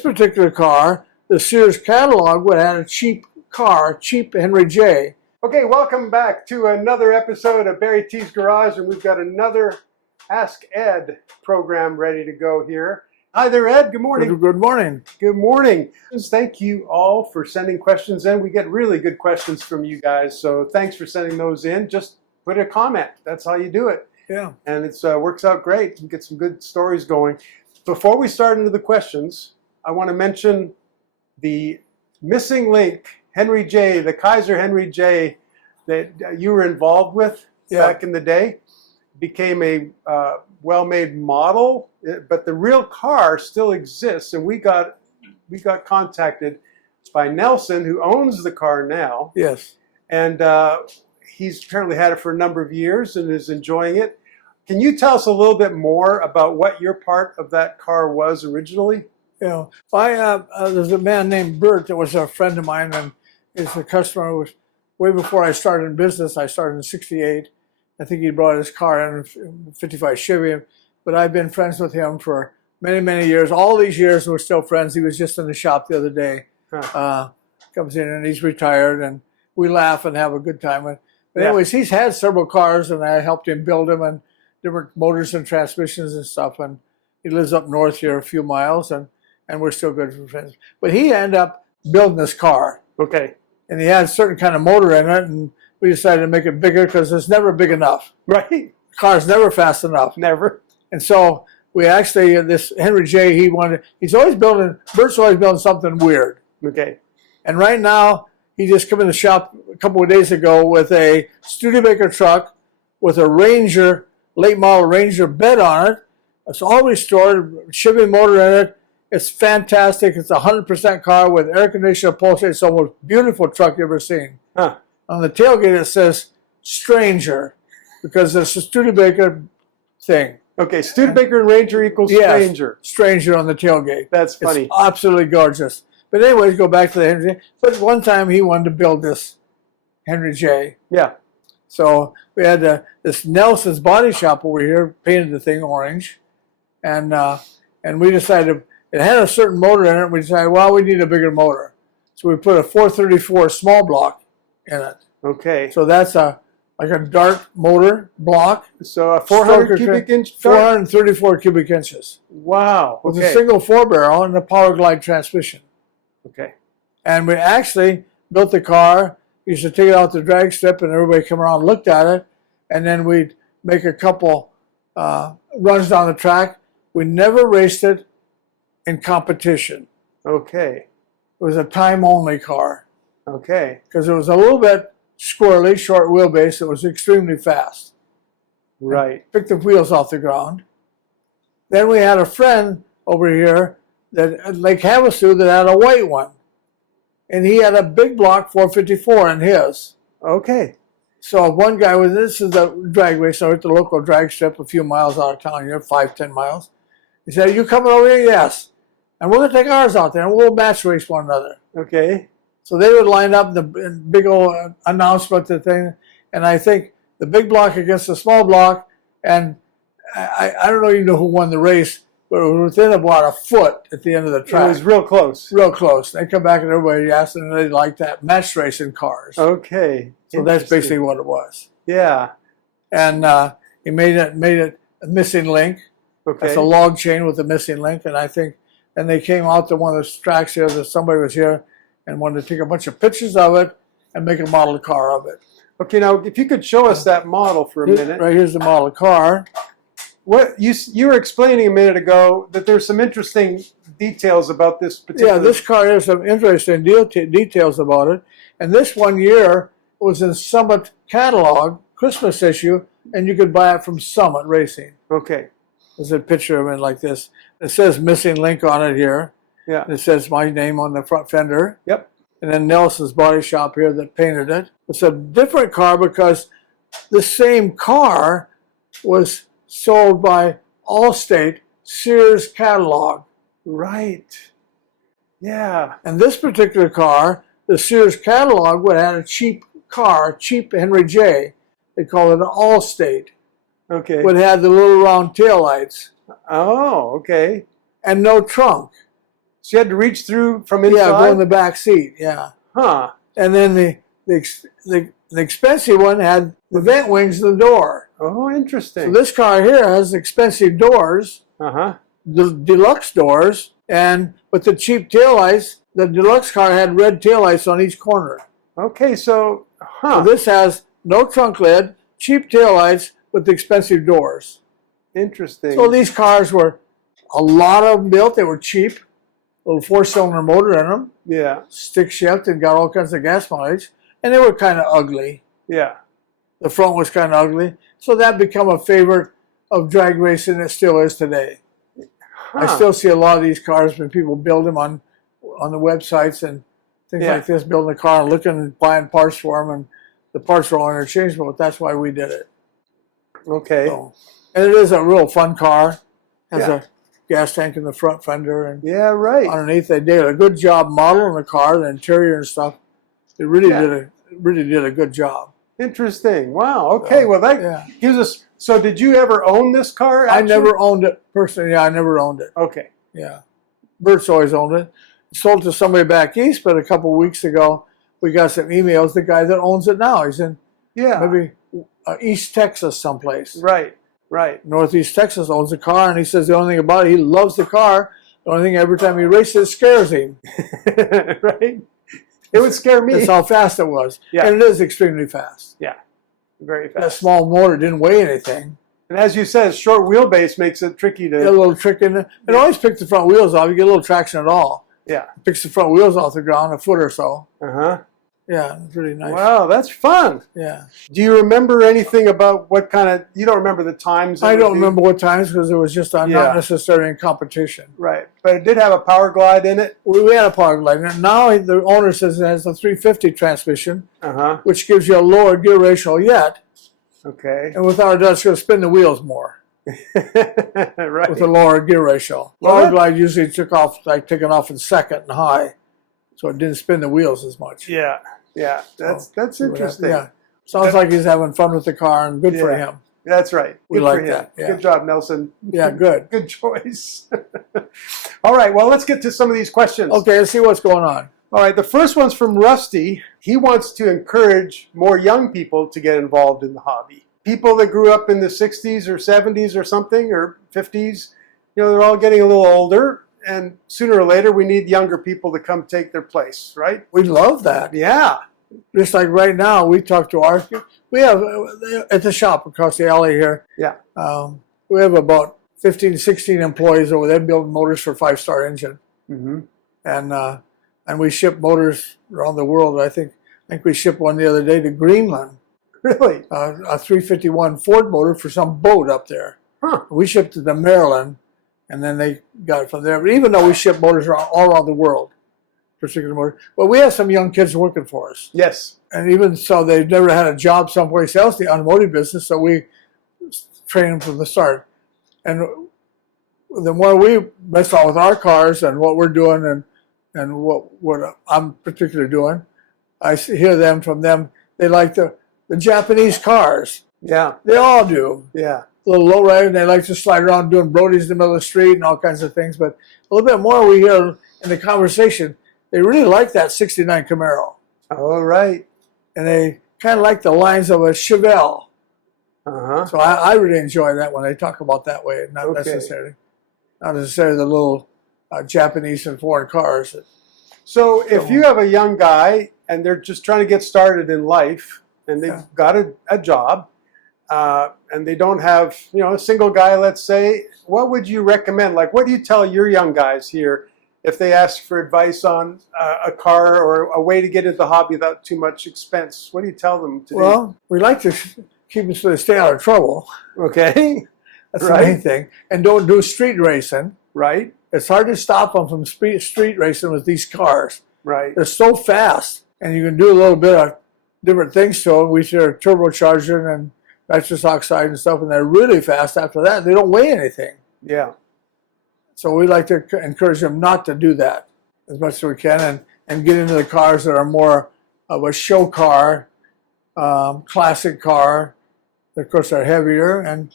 particular car, the Sears catalog, would have had a cheap car, cheap Henry J. Okay, welcome back to another episode of BarryTsGarage, and we've got another Ask Ed program ready to go here. Hi there, Ed. Good morning. Good morning. Good morning. Thank you all for sending questions in. We get really good questions from you guys, so thanks for sending those in. Just put a comment. That's how you do it. Yeah. And it works out great. You get some good stories going. Before we start into the questions, I want to mention the missing link, Henry J, the Kaiser Henry J that you were involved with back in the day, became a well-made model, but the real car still exists, and we got contacted by Nelson, who owns the car now. Yes. And he's apparently had it for a number of years and is enjoying it. Can you tell us a little bit more about what your part of that car was originally? Yeah, there's a man named Bert that was a friend of mine, and he's a customer. Was way before I started in business. I started in '68. I think he brought his car in 55 Chevy, but I've been friends with him for many, many years. All these years we're still friends. He was just in the shop the other day. Comes in and he's retired, and we laugh and have a good time. But anyways, he's had several cars, and I helped him build them and different motors and transmissions and stuff. And he lives up north here a few miles, and we're still good friends. But he ended up building this car. Okay. And he had a certain kind of motor in it, and we decided to make it bigger because it's never big enough. Right. The car's never fast enough. Never. And so we actually, this Henry J, Bert's always building something weird. Okay. And right now, he just came in the shop a couple of days ago with a Studebaker truck with a Ranger, late model Ranger bed on it. It's all restored, shimming motor in it. It's fantastic. It's a 100% car with air conditioning, upholstery. It's the most beautiful truck you've ever seen. Huh. On the tailgate, it says Stranger, because it's a Studebaker thing. Okay, Studebaker and Ranger equals Stranger. Yes, Stranger on the tailgate. That's funny. It's absolutely gorgeous. But anyways, go back to the Henry J. But one time he wanted to build this Henry J. Yeah. So we had this Nelson's Body Shop over here, painted the thing orange. And we decided, it had a certain motor in it. We decided, well, we need a bigger motor. So we put a 434 small block in it. Okay. So that's like a dart motor block. So a 400 cubic inch? 434 cubic inches. Wow. With a single 4-barrel and a Powerglide transmission. Okay. And we actually built the car. We used to take it out the drag strip, and everybody come around and looked at it. And then we'd make a couple runs down the track. We never raced it in competition. Okay. It was a time-only car. Okay. Because it was a little bit squirrely, short wheelbase. It was extremely fast. Right. Picked the wheels off the ground. Then we had a friend over here at Lake Havasu that had a white one. And he had a big block 454 in his. Okay. So one guy this is the drag race, so at the local drag strip a few miles out of town here, 5-10 miles. He said, "Are you coming over here?" "Yes." "And we're going to take ours out there, and we'll match race one another." Okay. So they would line up the big old announcement, the thing, and I think the big block against the small block, and I don't even know who won the race, but it was within about a foot at the end of the track. It was real close. Real close. They come back and everybody asked them, and they liked that match racing cars. Okay. So that's basically what it was. Yeah. And he made it a missing link. Okay. It's a log chain with a missing link, and I think, and they came out to one of the tracks here that somebody was here and wanted to take a bunch of pictures of it and make a model car of it. Okay, now if you could show us that model for a minute. Right here's the model car. What you were explaining a minute ago that there's some interesting details about this particular. Yeah, this car has some interesting details about it. And this one year was in Summit catalog, Christmas issue, and you could buy it from Summit Racing. Okay. There's a picture of it like this. It says missing link on it here. Yeah. It says my name on the front fender. Yep. And then Nelson's Body Shop here that painted it. It's a different car because the same car was sold by Allstate, Sears catalog. Right. Yeah. And this particular car, the Sears catalog, would have had a cheap car, cheap Henry J. They call it an Allstate. Okay. Would have the little round taillights. Oh, okay. And no trunk. So you had to reach through from Yeah, inside? go in the back seat, yeah. Huh. And then the expensive one had the vent wings in the door. Oh, So interesting. this car here has expensive doors, Uh-huh. the deluxe doors, and with the cheap taillights, the deluxe car had red taillights on each corner. Okay, so, So this has no trunk lid, cheap taillights with expensive doors. Interesting. So these cars were, a lot of them built, they were cheap, little 4-cylinder motor in them, Yeah, stick shift, and got all kinds of gas mileage, and they were kind of ugly. yeah. The front was kind of ugly. So that became a favorite of drag racing. It still is today. I still see a lot of these cars when people build them on the websites and things like this, building a car and looking and buying parts for them, and the parts are all interchangeable, but that's why we did it. Okay. So, and it is a real fun car. Has Yeah. a gas tank in the front fender, and Yeah, right. underneath they did a good job modeling the car, the interior and stuff. They really did a good job. Interesting. Wow. Okay. Well, that gives us. So, did you ever own this car? Actually? I never owned it personally. Yeah, I never owned it. Okay. Yeah, Bert's always owned it. Sold to somebody back east, but a couple of weeks ago we got some emails. The guy that owns it now, he's in maybe East Texas someplace. Right. Right. Northeast Texas owns a car, and he says the only thing about it, he loves the car. The only thing every time he races it scares him. Right. It would scare me. That's how fast it was. Yeah. And it is extremely fast. Yeah. Very fast. That small motor didn't weigh anything. And as you said, short wheelbase makes it tricky to. Get a little trick in it. It always picks the front wheels off. You get a little traction at all. Yeah. It picks the front wheels off the ground a foot or so. Uh-huh. Yeah, it's really nice. Wow, that's fun. Yeah. Do you remember anything about what kind of, you don't remember the times? I don't remember what times because it was just not necessarily in competition. Right. But it did have a Powerglide in it? We had a Powerglide. And now the owner says it has a 350 transmission, which gives you a lower gear ratio yet. Okay. And without a doubt, it's going to spin the wheels more. Right. With a lower gear ratio. Powerglide usually took off, like taking off in second and high. So it didn't spin the wheels as much. Yeah. Yeah. That's interesting. Yeah. Sounds like he's having fun with the car, and good for him. That's right. We Good like for him. that. Yeah. Good job, Nelson. Yeah, good. Good choice. All right. Well, let's get to some of these questions. Okay, let's see what's going on. All right. The first one's from Rusty. He wants to encourage more young people to get involved in the hobby. People that grew up in the 60s or 70s or something, or 50s, you know, they're all getting a little older. And sooner or later, we need younger people to come take their place, right? We love that. Yeah. Just like right now, we talk to we have, at the shop across the alley here, we have about 15, 16 employees over there building motors for 5-star engine. Mm-hmm. And we ship motors around the world. I think we shipped one the other day to Greenland. Really? A 351 Ford motor for some boat up there. Huh. We shipped it to Maryland, and then they got it from there. But even though we ship motors all around the world, particular motor, but we have some young kids working for us. Yes. And even so, they've never had a job someplace else, the automotive business, so we train them from the start. And the more we mess on with our cars and what we're doing and what I'm particularly doing, I hear from them, they like the Japanese cars. Yeah. They all do. Yeah. A little low ride, and they like to slide around doing Brodies in the middle of the street and all kinds of things. But a little bit more we hear in the conversation, they really like that 69 Camaro. All right. And they kind of like the lines of a Chevelle. Uh-huh. So I really enjoy that when they talk about that way, not necessarily the little Japanese and foreign cars. So if you have a young guy and they're just trying to get started in life and they've got a job and they don't have, a single guy, let's say, what would you recommend? Like, what do you tell your young guys here if they ask for advice on a car or a way to get into the hobby without too much expense? What do you tell them to do? Well, we like to keep them so they stay out of trouble. Okay. That's the main thing. And don't do street racing. Right. It's hard to stop them from street racing with these cars. Right. They're so fast, and you can do a little bit of different things to them. We share turbocharging and nitrous oxide and stuff, and they're really fast after that. They don't weigh anything. Yeah. So we like to encourage them not to do that as much as we can and get into the cars that are more of a show car, classic car. Of course, they're heavier, and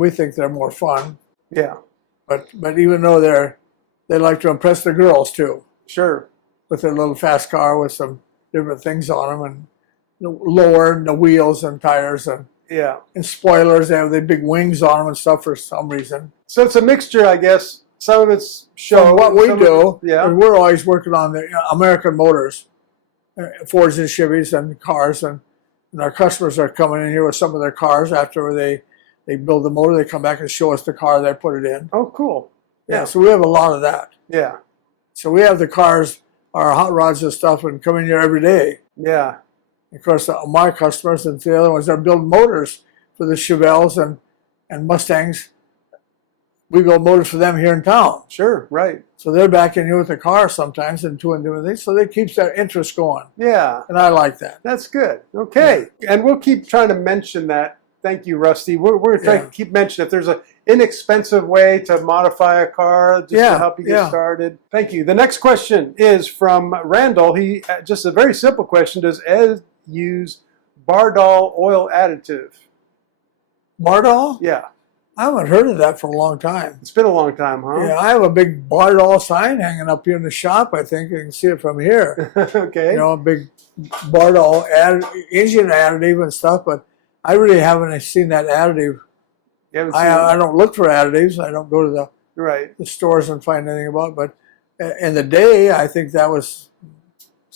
we think they're more fun. Yeah. But even though they're they like to impress the girls too, Sure. with their little fast car with some different things on them, and lower the wheels and tires and Yeah. spoilers. They have the big wings on them and stuff for some reason. So it's a mixture, I guess. Some of it's show. So what we do, yeah. we're always working on the American motors, Fords and Chevys and cars, and our customers are coming in here with some of their cars after they build the motor. They come back and show us the car they put it in. Oh, cool. Yeah, so we have a lot of that. Yeah. So we have the cars, our hot rods and stuff, and come in here every day. Yeah. Of course, my customers and the other ones are building motors for the Chevelles and Mustangs. We build motors for them here in town. Sure. Right. So they're back in here with the car sometimes and doing things. So they keeps their interest going. Yeah. And I like that. That's good. Okay. Yeah. And we'll keep trying to mention that. Thank you, Rusty. We're going to try to keep mentioning if there's an inexpensive way to modify a car just to help you get started. Thank you. The next question is from Randall. He just a very simple question. Does Ed use Bardahl oil additive? Bardahl? Yeah. I haven't heard of that for a long time. It's been a long time, huh? Yeah, I have a big Bardahl sign hanging up here in the shop. I think you can see it from here. Okay. You know, a big Bardahl engine additive and stuff, but I really haven't seen that additive. I don't look for additives. I don't go to the stores and find anything about it. But in the day, I think that was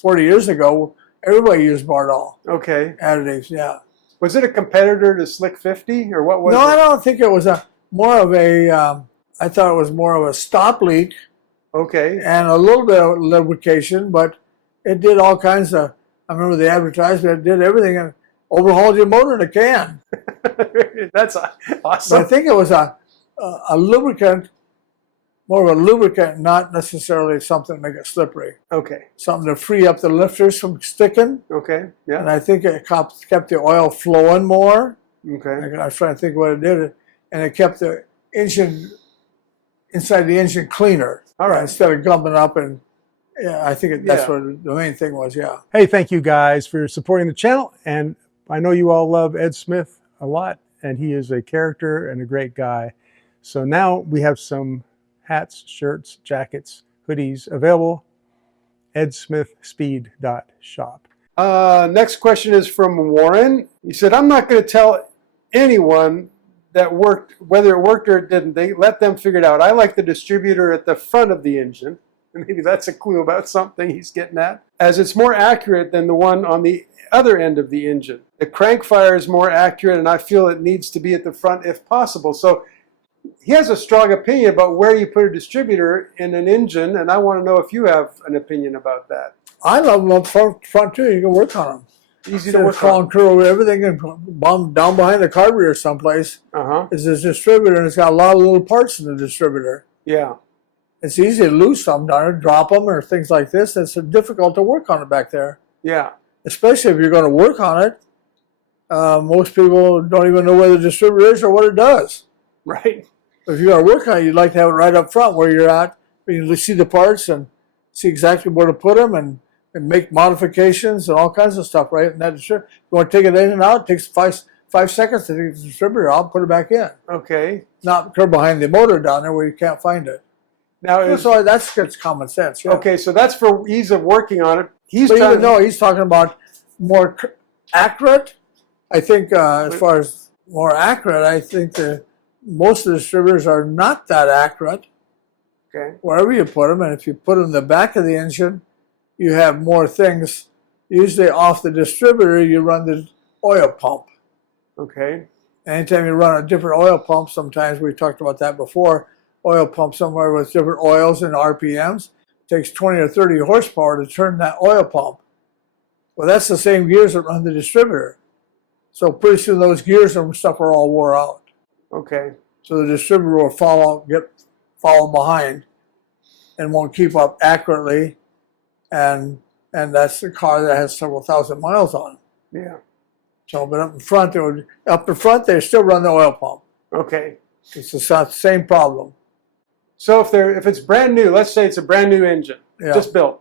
40 years ago, everybody used Bardahl. Okay. Additives, yeah. Was it a competitor to Slick 50 or what was it? No, I don't think it was more of a, I thought it was more of a stop leak. Okay. And a little bit of lubrication, but it did all kinds of, I remember the advertisement, it did everything and overhauled your motor in a can. That's awesome. So I think it was a lubricant, more of a lubricant, not necessarily something to make it slippery. Okay. Something to free up the lifters from sticking. Okay, yeah. And I think it kept the oil flowing more. Okay. I was trying to think what it did. And it kept the engine, inside the engine cleaner. All right. Instead of gumming up and, yeah, I think that's what the main thing was, yeah. Hey, thank you guys for supporting the channel. And I know you all love Ed Smith a lot, and he is a character and a great guy. So now we have some hats, shirts, jackets, hoodies available. edsmithspeed.shop. Next question is from Warren. He said, I'm not going to tell anyone that worked, whether it worked or it didn't. They let them figure it out. I like the distributor at the front of the engine. And maybe that's a clue about something he's getting at, as it's more accurate than the one on the other end of the engine. The crank fire is more accurate, and I feel it needs to be at the front if possible. So he has a strong opinion about where you put a distributor in an engine, and I want to know if you have an opinion about that. I love them up front too. You can work on them. Easy to work on. Curl everything and down behind the carburetor someplace is this distributor, and it's got a lot of little parts in the distributor. Yeah. It's easy to lose some down there, drop them or things like this. It's difficult to work on it back there. Yeah. Especially if you're going to work on it. Most people don't even know where the distributor is or what it does. Right. But if you're going to work on it, you'd like to have it right up front where you're at. You can see the parts and see exactly where to put them and make modifications and all kinds of stuff right in that distributor. If you want to take it in and out, it takes five seconds to take the distributor out and put it back in. Okay. Not behind the motor down there where you can't find it. Now, so that's common sense. Yeah. Okay, so that's for ease of working on it. He's talking about more accurate. I think as far as more accurate, I think that most of the distributors are not that accurate. Okay. Wherever you put them, and if you put them in the back of the engine, you have more things. Usually off the distributor, you run the oil pump. Okay. Anytime you run a different oil pump, sometimes we talked about that before, oil pump somewhere with different oils and RPMs. It takes 20 or 30 horsepower to turn that oil pump. Well, that's the same gears that run the distributor. So pretty soon those gears and stuff are all wore out. Okay. So the distributor will fall behind and won't keep up accurately. And that's the car that has several thousand miles on it. Yeah. So, but up in front, they still run the oil pump. Okay. It's the same problem. So if it's brand new, let's say it's a brand new engine, just built.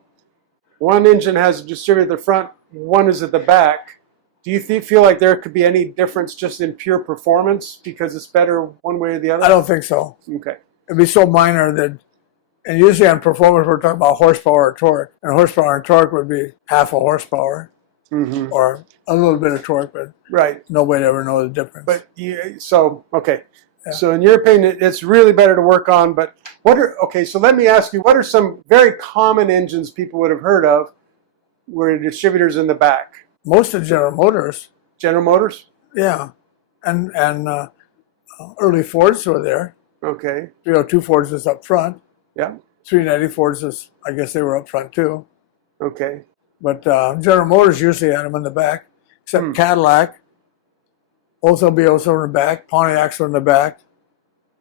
One engine has a distributor at the front, one is at the back. Do you feel like there could be any difference just in pure performance because it's better one way or the other? I don't think so. Okay. It'd be so minor that And usually on performance, we're talking about horsepower or torque. And horsepower and torque would be half a horsepower or a little bit of torque, but nobody ever knows the difference. But okay. Yeah. So in your opinion, it's really better to work on, but so let me ask you, what are some very common engines people would have heard of where the distributor's in the back? Most of General Motors. General Motors? Yeah. And early Fords were there. Okay. 302 Fords is up front. Yeah. 390 Fords is, I guess they were up front too. Okay. But General Motors usually had them in the back, except Cadillac. Oldsmobiles were in the back. Pontiacs were in the back.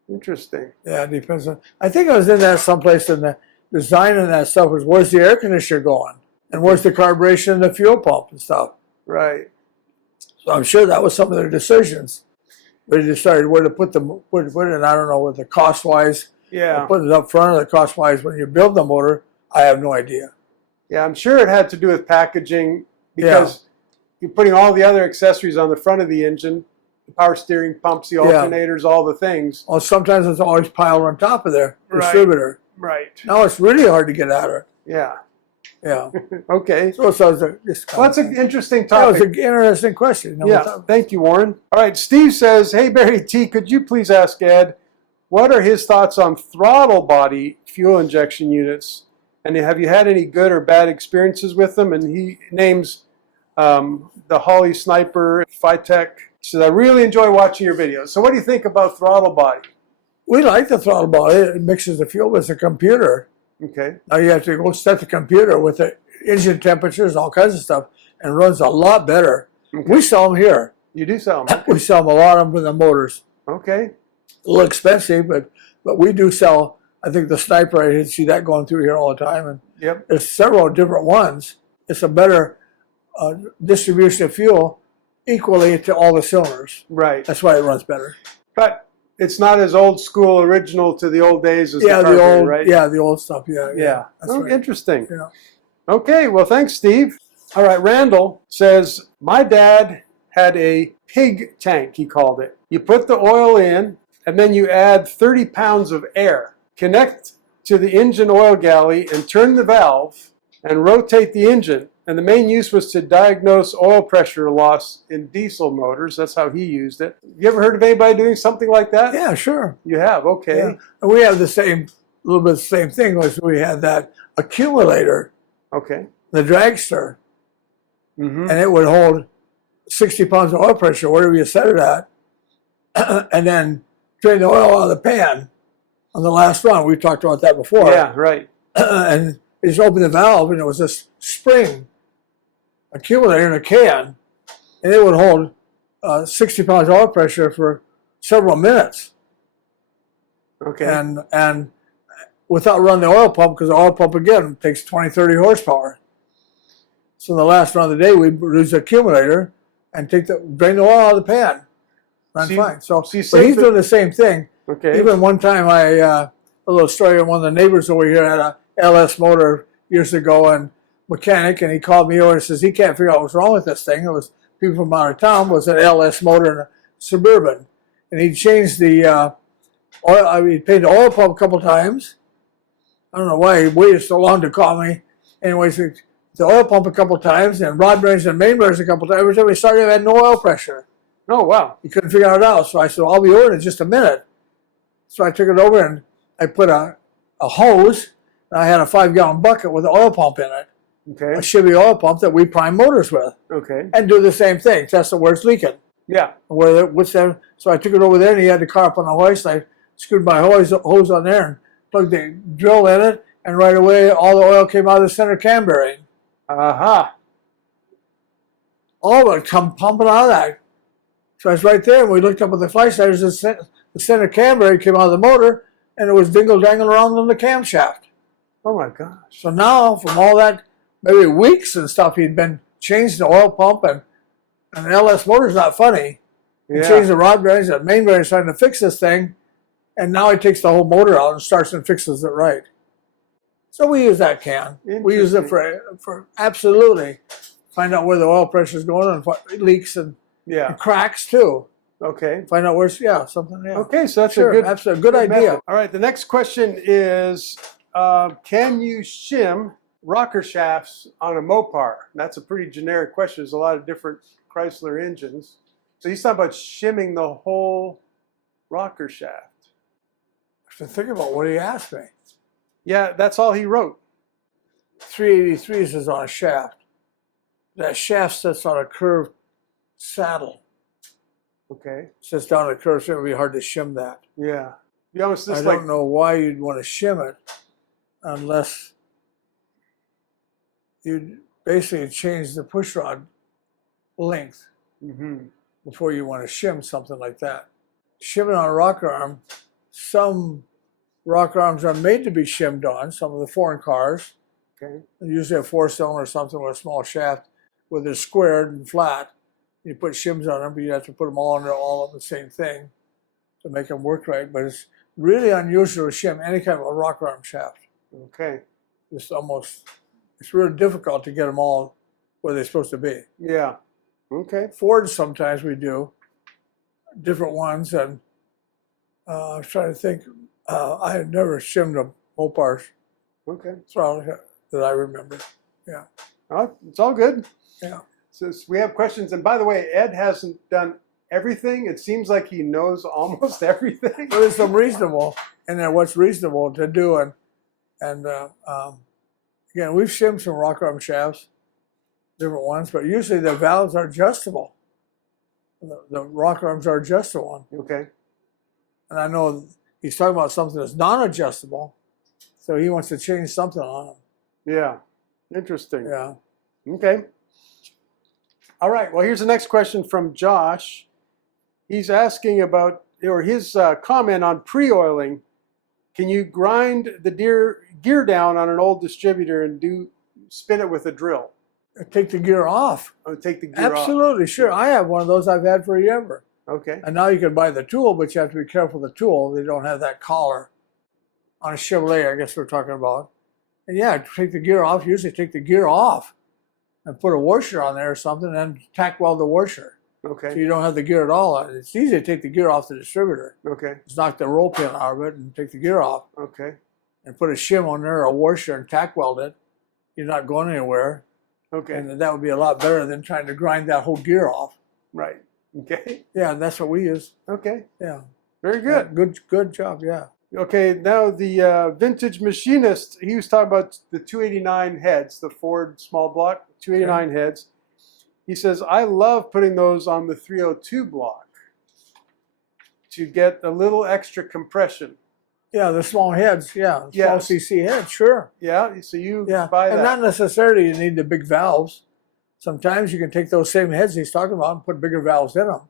Interesting. Yeah, it depends on. I think I was in that someplace in the design and that stuff was where's the air conditioner going? And where's the carburation and the fuel pump and stuff? Right. So I'm sure that was some of their decisions. They decided where to put them, where to put it, and I don't know what the cost-wise. Yeah. Put it up front or the cost-wise when you build the motor, I have no idea. Yeah, I'm sure it had to do with packaging because you're putting all the other accessories on the front of the engine, the power steering pumps, the alternators, all the things. Well, sometimes it's always piled on top of their distributor. Right. Now it's really hard to get at it. Yeah. Yeah. Okay. So that's an interesting topic. That was an interesting question. Yeah. Thank you, Warren. All right. Steve says, hey, Barry T, could you please ask Ed, what are his thoughts on throttle body fuel injection units? And have you had any good or bad experiences with them? And he names the Holley Sniper FiTech. He says, I really enjoy watching your videos. So what do you think about throttle body? We like the throttle body. It mixes the fuel with the computer. Okay. Now you have to go set the computer with the engine temperatures and all kinds of stuff, and runs a lot better. Okay. We sell them here. You do sell them? We sell them a lot of them for the motors. Okay. A little expensive, but we do sell. I think the Sniper, I see that going through here all the time, and there's several different ones. It's a better distribution of fuel equally to all the cylinders. Right. That's why it runs better. But it's not as old school, original to the old days as the old, right? Yeah, the old stuff. Yeah. That's right. Interesting. Yeah. Okay. Well, thanks, Steve. All right. Randall says, my dad had a pig tank, he called it. You put the oil in, and then you add 30 pounds of air. Connect to the engine oil galley and turn the valve and rotate the engine. And the main use was to diagnose oil pressure loss in diesel motors. That's how he used it. You ever heard of anybody doing something like that? Yeah, sure. You have, okay. Yeah. And we have a little bit the same thing. Was we had that accumulator, okay, the Dragster, and it would hold 60 pounds of oil pressure, whatever you set it at, and then drain the oil out of the pan on the last run. We talked about that before. Yeah, right. And you just open the valve, and it was this spring accumulator in a can, and it would hold 60 pounds of oil pressure for several minutes. Okay. And without running the oil pump, because the oil pump, again, takes 20, 30 horsepower. So the last run of the day, we use the accumulator and drain the oil out of the pan. Run fine. So he's doing the same thing. Okay. Even one time, a little story, one of the neighbors over here had a LS motor years ago, and mechanic, and he called me over and says he can't figure out what's wrong with this thing. It was people from out of town. Was an LS motor and a Suburban, and he changed the oil. He paid the oil pump a couple times. I don't know why he waited so long to call me. Anyways, the oil pump a couple times, and rod bearings and main bearings a couple times. Every time he started, he had no oil pressure. Oh wow! He couldn't figure it out. So I said, "I'll be over in just a minute." So I took it over and I put a hose. And I had a 5-gallon bucket with an oil pump in it. Okay. A Shim oil pump that we prime motors with. Okay. And do the same thing. Test it where it's leaking. Yeah. So I took it over there, and he had the car up on the hoist. I screwed my hose on there and plugged the drill in it, and right away all the oil came out of the center cam bearing. Aha. All of it come pumping out of that. So I was right there, and we looked up with the flashlight. The center cam bearing came out of the motor, and it was dingle-dangling around in the camshaft. Oh my gosh. So now, from all that, maybe weeks and stuff, he'd been changed the oil pump, and an LS motor's not funny. He changed the rod bearings and main bearings trying to fix this thing, and now he takes the whole motor out and starts and fixes it right. So we use that can. We use it for absolutely find out where the oil pressure is going and what leaks and cracks too. Okay. Find out where's something. Yeah. Okay, so that's a good idea. All right. The next question is, can you shim rocker shafts on a Mopar? That's a pretty generic question. There's a lot of different Chrysler engines. So he's talking about shimming the whole rocker shaft. So think about what he asked me. Yeah, that's all he wrote. 383s is on a shaft. That shaft sits on a curved saddle. Okay. Sits down a curve, so it would be hard to shim that. Yeah. You almost just I don't know why you'd want to shim it unless you'd basically change the push rod length before you want to shim something like that. Shimming on a rocker arm, some rocker arms are made to be shimmed on, some of the foreign cars. Okay. Usually a 4-cylinder or something with a small shaft where they're squared and flat. You put shims on them, but you have to put them all under all of the same thing to make them work right. But it's really unusual to shim any kind of a rocker arm shaft. Okay. It's really difficult to get them all where they're supposed to be. Yeah. Okay. Fords sometimes we do different ones, and I was trying to think. I had never shimmed a Mopar throttle that I remember. Yeah. Oh, it's all good. Yeah. So we have questions, and by the way, Ed hasn't done everything. It seems like he knows almost everything. But there's some reasonable, and then what's reasonable to do, and again, we've shimmed some rocker arm shafts, different ones, but usually the valves are adjustable. The rocker arms are adjustable. Okay. And I know he's talking about something that's non-adjustable, so he wants to change something on them. Yeah. Interesting. Yeah. Okay. All right. Well, here's the next question from Josh. He's asking about, or his comment on pre-oiling. Can you grind the gear down on an old distributor and spin it with a drill? Take the gear off. Oh, take the gear off. Absolutely, sure. I have one of those I've had for a year. Okay. And now you can buy the tool, but you have to be careful of the tool. They don't have that collar. On a Chevrolet, I guess we're talking about. And yeah, take the gear off. Usually take the gear off and put a washer on there or something and tack weld the washer. Okay. So you don't have the gear at all. It's easy to take the gear off the distributor. Okay. Just knock the roll pin out of it and take the gear off. Okay. And put a shim on there or a washer and tack weld it. You're not going anywhere. Okay. And that would be a lot better than trying to grind that whole gear off. Right. Okay. Yeah, and that's what we use. Okay. Yeah. Very good. Yeah, good job, yeah. Okay, now the vintage machinist, he was talking about the 289 heads, the Ford small block, 289 heads. He says, I love putting those on the 302 block to get a little extra compression. Yeah, the small heads, yeah. Small Yes. CC heads, sure. Yeah, so you Yeah, buy that. and not necessarily you need the big valves. Sometimes you can take those same heads he's talking about and put bigger valves in them.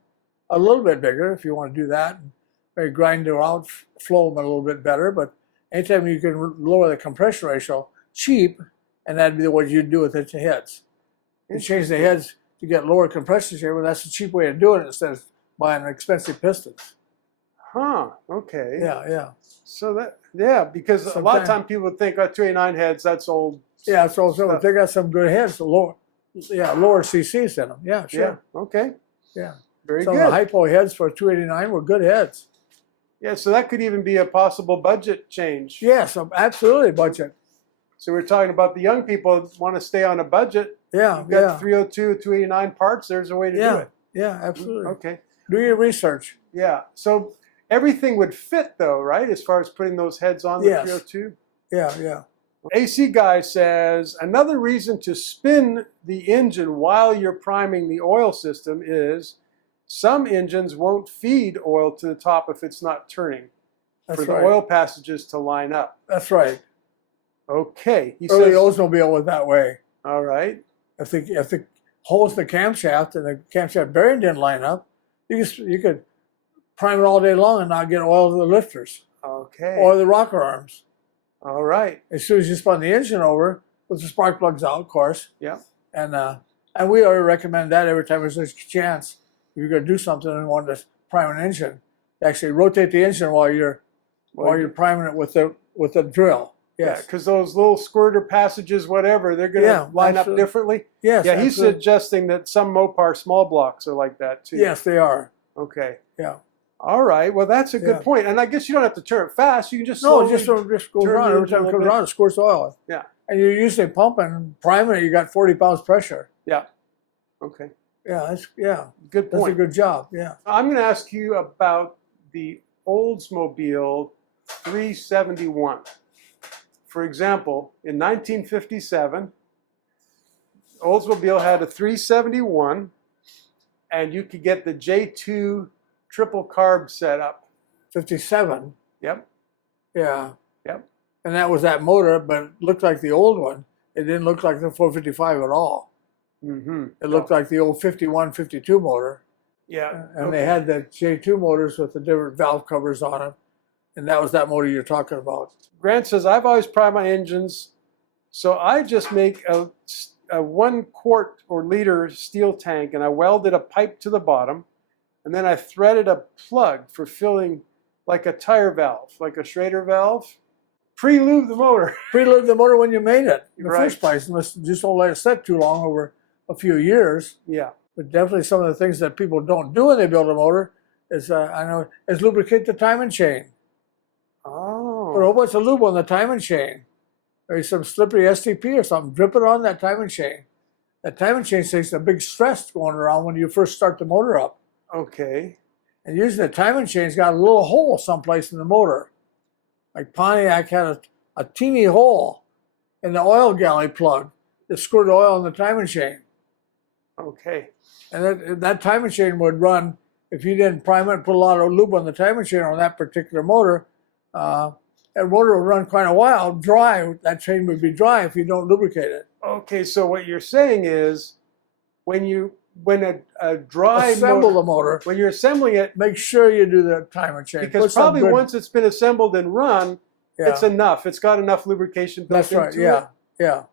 A little bit bigger if you want to do that. Maybe grind them out, flow them a little bit better. But anytime you can lower the compression ratio, cheap, and that'd be what you'd do with the heads. You change the heads to get lower compression ratio, well, that's a cheap way of doing it instead of buying expensive pistons. Huh, okay. Yeah. So because a lot of times people think, 289 heads, that's old. Yeah, so they got some good heads, lower CCs in them. Yeah, sure. Yeah, okay. Yeah. Very Some good. of the hypo heads for 289 were good heads. Yeah, so that could even be a possible budget change. Yes, absolutely budget. So we're talking about the young people that want to stay on a budget. Yeah, You've got 302, 289 parts. There's a way to do it. Yeah, absolutely. Okay. Do your research. Yeah. So everything would fit, though, right? As far as putting those heads on the 302? Yeah. AC Guy says, another reason to spin the engine while you're priming the oil system is some engines won't feed oil to the top if it's not turning. That's for the right. oil passages to line up. That's right. Okay. He Early says, Oldsmobile was that way. all right. If the holes in the camshaft and the camshaft bearing didn't line up, you could prime it all day long and not get oil to the lifters Okay. or the rocker arms. All right. As soon as you spun the engine over, with the spark plugs out, of course. Yeah. And we already recommend that every time there's a chance. If you're going to do something and want to prime an engine, actually rotate the engine while you're priming it with the drill. Yeah, Yes. because those little squirter passages, whatever, they're going to line up differently. Yes. Yeah, he's absolutely. suggesting that some Mopar small blocks are like that too. Yes, they are. Okay. Yeah. All right. Well, that's a good Yeah. point. And I guess you don't have to turn it fast. You can just No, slowly just goes turn around. the Every engine time a it little comes bit. around, it squirts oil. Yeah. And you're usually pumping, priming it, you got 40 pounds pressure. Yeah. Okay. Yeah, Good that's a point. good job. Yeah. I'm going to ask you about the Oldsmobile 371. For example, in 1957, Oldsmobile had a 371, and you could get the J2 triple carb setup. 57. Yep. Yeah. Yep. And that was that motor, but it looked like the old one. It didn't look like the 455 at all. Mm-hmm. It looked like the old 51, 52 motor. Yeah. And they had the J2 motors with the different valve covers on them. And that was that motor you're talking about. Grant says, I've always primed my engines, so I just make a 1 quart or liter steel tank, and I welded a pipe to the bottom, and then I threaded a plug for filling like a tire valve, like a Schrader valve. Prelube the motor. Prelube the motor when you made it in the Right. first place. Unless just don't let it set too long over a few years. Yeah. But definitely some of the things that people don't do when they build a motor is, is lubricate the timing chain. Oh. Put a whole bunch of lube on the timing chain. Maybe some slippery STP or something. Drip it on that timing chain. That timing chain takes a big stress going around when you first start the motor up. Okay. And usually the timing chain's got a little hole someplace in the motor. Like Pontiac had a teeny hole in the oil galley plug that squirted oil in the timing chain. Okay. And that timing chain would run, if you didn't prime it and put a lot of lube on the timing chain on that particular motor, that motor would run quite a while dry. That chain would be dry if you don't lubricate it. Okay, so what you're saying is when a dry Assemble motor, the motor. when you're assembling it, Make sure you do the timing chain. because Put some probably good- once it's been assembled and run, yeah, it's enough. It's got enough lubrication built that's right. into Yeah, it. yeah.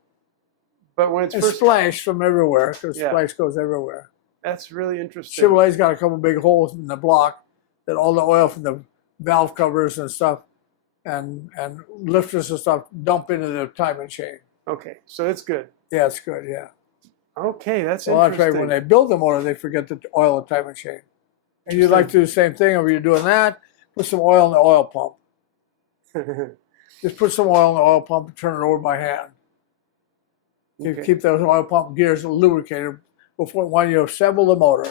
But when it's And first, splash from everywhere because Yeah. splash goes everywhere. that's really interesting. Chevrolet's got a couple big holes in the block that all the oil from the valve covers and stuff and lifters and stuff dump into the timing chain. Okay, so it's good. Yeah, it's good. Yeah. Okay, that's A lot of interesting. times when they build the motor, they forget to oil the timing chain. And you'd like to do the same thing. If you're doing that, put some oil in the oil pump. Just put some oil in the oil pump and turn it over by hand. Okay. Keep those oil pump gears lubricated when you assemble the motor.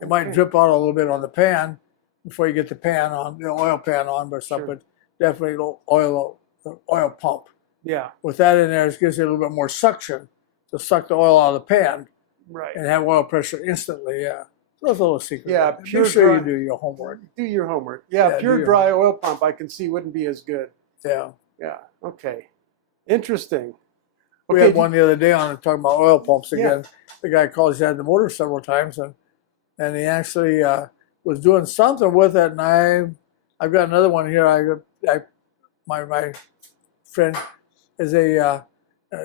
It might Okay. drip out a little bit on the pan before you get the oil pan on, but stuff. Sure. But definitely the oil pump. Yeah, With that in there, it gives you a little bit more suction to suck the oil out of the pan right. and have oil pressure instantly. Yeah, those little secrets. Yeah, Be pure sure you dry- do your homework. Do your homework. Yeah, Yeah, do pure your dry oil pump I can see wouldn't be as good. Yeah, Yeah, okay. Interesting. we Okay, had one the other day on talking about oil pumps Yeah. again. The guy called. He's had the motor several times, and he actually was doing something with it. And I've got another one here. My friend is a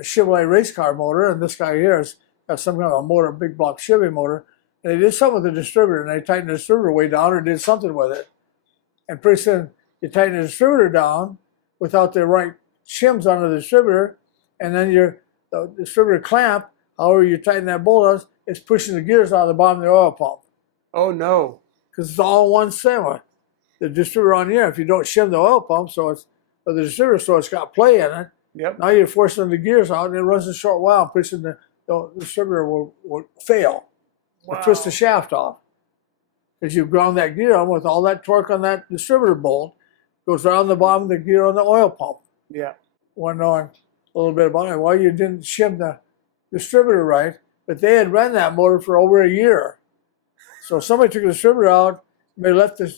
Chevrolet race car motor, and this guy here has got some kind of a motor, big block Chevy motor. And they did something with the distributor, and they tightened the distributor way down or did something with it. And pretty soon, you tighten the distributor down without the right shims on the distributor, and then the distributor clamp, however you tighten that bolt, is pushing the gears out of the bottom of the oil pump. Oh no. Because it's all one similar. The distributor on here, if you don't shim the oil pump, the distributor, so it's got play in it. Yep. Now you're forcing the gears out, and it runs a short while, and pretty soon the distributor will fail or twist the shaft off. Because you've ground that gear on with all that torque on that distributor bolt, goes around the bottom of the gear on the oil pump. Yeah. Want to know a little bit about it? Well, you didn't shim the distributor right, but they had run that motor for over a year. So somebody took the distributor out, and they left that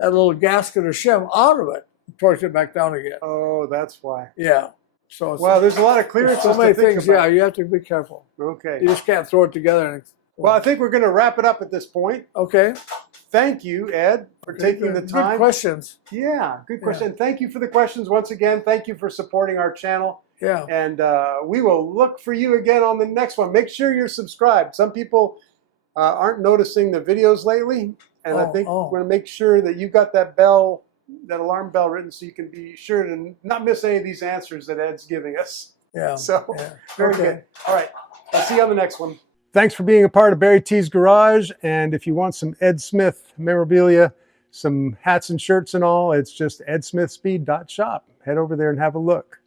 little gasket or shim out of it, and torqued it back down again. Oh, that's why. Yeah. So it's, Wow, there's a lot of there's clearances so many to think things. about. Yeah, you have to be careful. Okay. You just can't throw it together. Well, I think we're going to wrap it up at this point. Okay. Thank you, Ed, for taking the time. Good questions. Yeah, good question. Thank you for the questions once again. Thank you for supporting our channel. Yeah. And we will look for you again on the next one. Make sure you're subscribed. Some people aren't noticing the videos lately, and I think we're going to make sure that you've got that bell, that alarm bell written, so you can be sure to not miss any of these answers that Ed's giving us. Yeah. So, yeah. very Okay. good. All right. I'll see you on the next one. Thanks for being a part of BarryTsGarage. And if you want some Ed Smith memorabilia, some hats and shirts and all. It's just edsmithspeed.shop. Head over there and have a look.